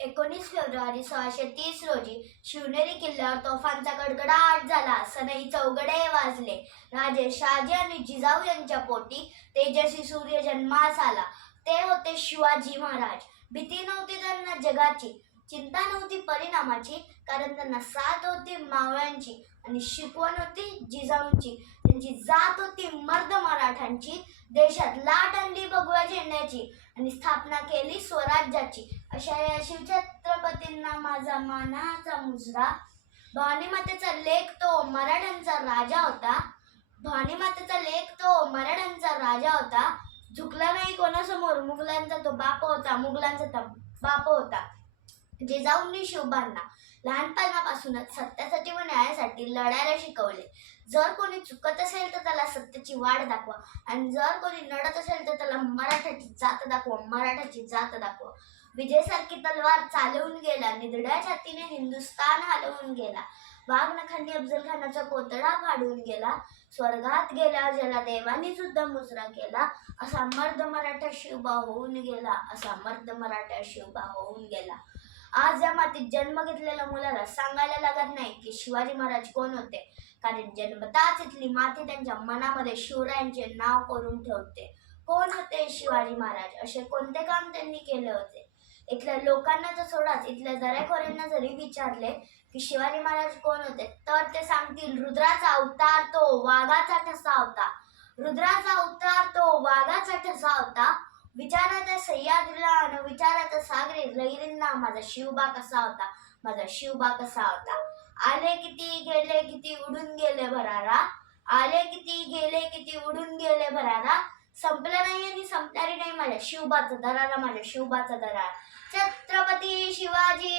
19 February 1630 रोजी शिवनेरी किल्ल्यावर तोफांचा कडकडाट झाला. सनई चौघडे वाजले. राजे शहाजी आणि जिजाऊ यांच्या पोटी तेजस्वी सूर्य जन्मास आला. ते होते शिवाजी महाराज. भीती नव्हती त्यांना जगाची, चिंता नव्हती परिणामाची, कारण त्यांना साथ होती मावळ्यांची आणि शिकवण होती जिजाऊंची. त्यांची जात होती मर्द मराठ्यांची. देशात लाट आणली भगव्या झेंड्याची आणि स्थापना केली स्वराज्याची. अशा या शिवछत्रपतींना माझा मानाचा मुजरा. भवानी मातेचा लेख तो मराठ्यांचा राजा होता. भवानी मातेचा लेख तो मराठ्यांचा राजा होता. झुकला नाही कोणासमोर. मुघलांचा तो बाप होता. मुघलांचा तो बाप होता. जिजाऊंनी शिवबांना लहानपणापासूनच सत्यासाठी व न्यायासाठी लढायला शिकवले. जर कोणी चुकत असेल तर त्याला सत्याची वाट दाखवा, आणि जर कोणी नडत असेल तर त्याला मराठाची जात दाखवा, मराठाची जात दाखवा. विजयसारखी तलवार चालवून गेला. निधड्या छातीने हिंदुस्थान हलवून गेला. वाघनखांनी अफजल खानाचा कोतडा फाडून गेला. स्वर्गात गेला ज्याला देवानी सुद्धा मुजरा केला. असा मर्द मराठा शिवबा होऊन गेला. असा मर्द मराठा शिवबा होऊन गेला. आज या मातीत जन्म घेतलेल्या मुलाला सांगायला लागत नाही की शिवाजी महाराज कोण होते, कारण जन्मताच इथली माती त्यांच्या मनामध्ये शिवरायांचे नाव करून ठेवते. कोण होते शिवाजी महाराज? असे कोणते काम त्यांनी केले होते? इथल्या लोकांना तर सोडाच, इथल्या दरेखोऱ्यांना जरी विचारले की शिवाजी महाराज कोण होते, तर ते सांगतील रुद्राचा अवतार तो वाघाचा ठसा होता. रुद्राचा अवतार तो वाघाचा ठसा होता. विचारात सह्याद्रीला आणि विचारात सागरी लहरींना माझा शिवबा कसा होता, माझा शिवबा कसा होता. आले किती गेले किती उडून गेले भरारा. आले किती गेले किती उडून गेले भरारा. संपलं नाही आणि संपणारी नाही माझ्या शिवबाचा दरारा, माझ्या शिवबाचा दरारा. छत्रपती शिवाजी